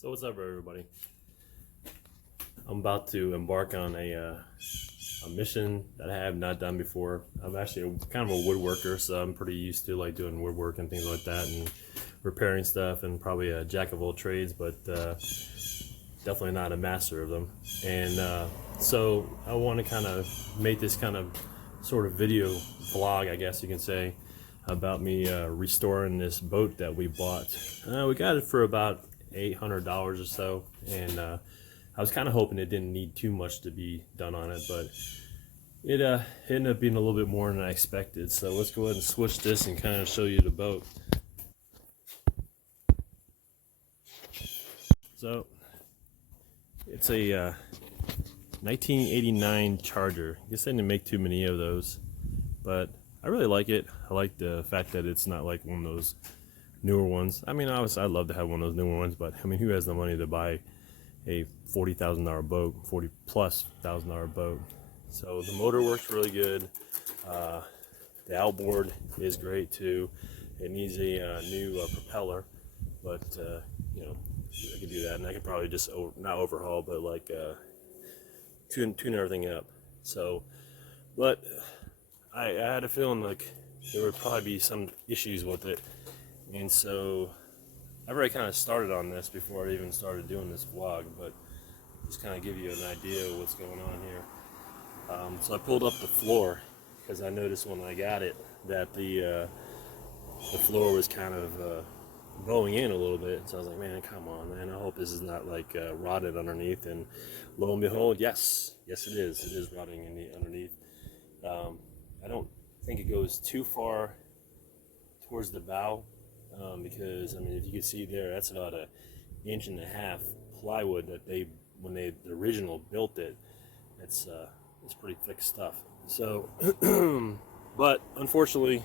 So what's up, everybody? I'm about to embark on a mission that I have not done before. I'm actually kind of a woodworker, so I'm pretty used to like doing woodwork and things like that, and repairing stuff, and probably a jack of all trades, but definitely not a master of them. And so I want to kind of make this kind of sort of video vlog, I guess you can say, about me restoring this boat that we bought. We got it for about $800 or so, and I was kind of hoping it didn't need too much to be done on it, but it ended up being a little bit more than I expected. So let's go ahead and switch this and kind of show you the boat. So it's a 1989 Charger. I guess I didn't make too many of those, but I really like it. I like the fact that it's not like one of those newer ones. I mean, obviously I'd love to have one of those newer ones, but I mean, who has the money to buy a $40,000 boat, $40,000+ boat? So the motor works really good. The outboard is great too. It needs a new propeller, but you know, I could do that, and I could probably just not overhaul, but like tune everything up. So, but I had a feeling like there would probably be some issues with it. And so I've already kind of started on this before I even started doing this vlog, but just kind of give you an idea of what's going on here. So I pulled up the floor because I noticed when I got it that the floor was kind of bowing in a little bit. So I was like, man, come on, man. I hope this is not like rotted underneath. And lo and behold, yes it is. It is rotting underneath. I don't think it goes too far towards the bow. Because I mean, if you can see there, that's about 1.5 inch plywood that when they the original built it. It's pretty thick stuff. So, but unfortunately,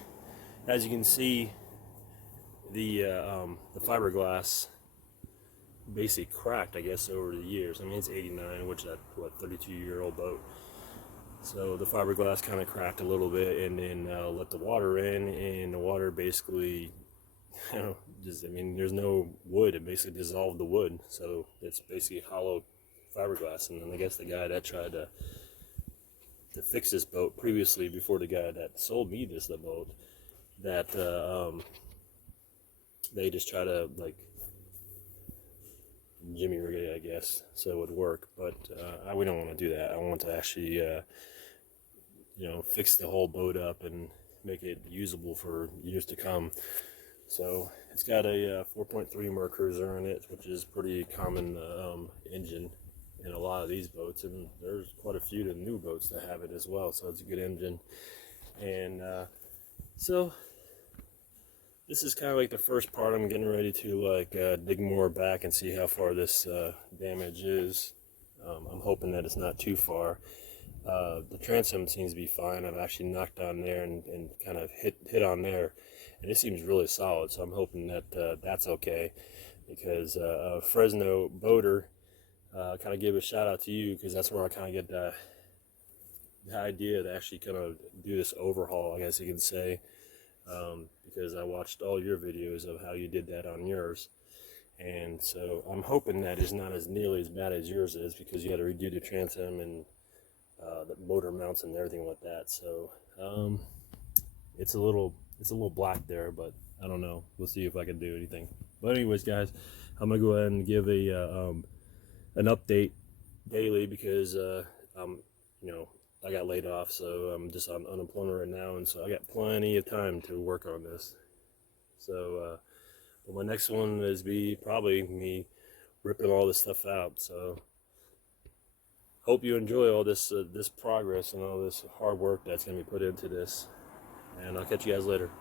as you can see, the fiberglass basically cracked, I guess, over the years. I mean, it's 89, which is a 32-year-old boat. So the fiberglass kind of cracked a little bit, and then let the water in, and the water basically, I mean, there's no wood. It basically dissolved the wood, so it's basically hollow fiberglass. And then I guess the guy that tried to fix this boat previously, before the guy that sold me the boat, that they just try to like jimmy rig it, I guess, so it would work. But we don't want to do that. I want to actually fix the whole boat up and make it usable for years to come. So it's got a 4.3 Mercruiser in it, which is pretty common engine in a lot of these boats, and there's quite a few of the new boats that have it as well. So it's a good engine, and so this is kind of like the first part. I'm getting ready to like dig more back and see how far this damage is. I'm hoping that it's not too far. The transom seems to be fine. I've actually knocked on there and kind of hit on there, and it seems really solid. So I'm hoping that that's okay, because Fresno Boater kind of gave a shout out to you, because that's where I kind of get the idea to actually kind of do this overhaul, I guess you can say, because I watched all your videos of how you did that on yours. And so I'm hoping that it's not as nearly as bad as yours is, because you had to redo the transom and the motor mounts and everything like that. So it's a little black there, but I don't know. We'll see if I can do anything. But anyways, guys, I'm gonna go ahead and give an update daily, because I got laid off, so I'm just on unemployment right now, and so I got plenty of time to work on this. So my next one is probably me ripping all this stuff out. So hope you enjoy all this this progress and all this hard work that's going to be put into this, and I'll catch you guys later.